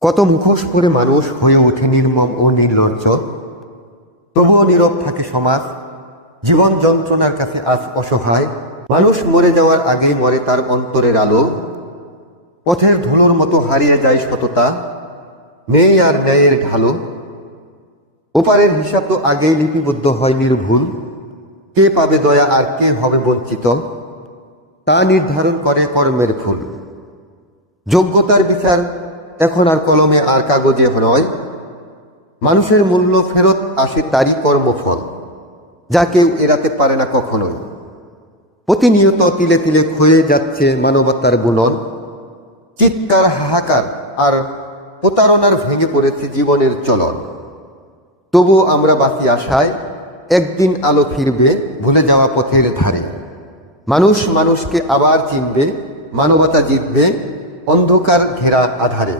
কত মুখোশ পরে মানুষ হয়ে ওঠে নির্মম ও নির্লজ্জ। তবুও নীরব থাকে সমাজ। জীবন যন্ত্রণার কাছে আজ অসহায়। মানুষ মরে যাওয়ার আগেই মরে তার অন্তরের আলো। পথের ধুলোর মতো হারিয়ে যায় সততা। নেই আর ন্যায়ের ঢালো। ওপারের হিসাব তো আগেই লিপিবদ্ধ হয় নির্ভুল। কে পাবে দয়া আর কে হবে বঞ্চিত? তা নির্ধারণ করে কর্মের ফুল। যোগ্যতার বিচার এখন আর কলমে আর কাগজে নয়। মানুষের মূল্য ফেরত আসে তারই কর্মফল, যা কেউ এড়াতে পারে না কখনোই। প্রতিনিয়ত তিলে তিলে ক্ষয়ে যাচ্ছে মানবতার গুণন। চিৎকার, হাহাকার আর প্রতারণার ভেঙে পড়েছে জীবনের চলন। তবুও আমরা বাঁচি আশায়, একদিন আলো ফিরবে ভুলে যাওয়া পথের ধারে। মানুষ মানুষকে আবার চিনবে, মানবতা জিতবে অন্ধকার ঘেরা আধারে।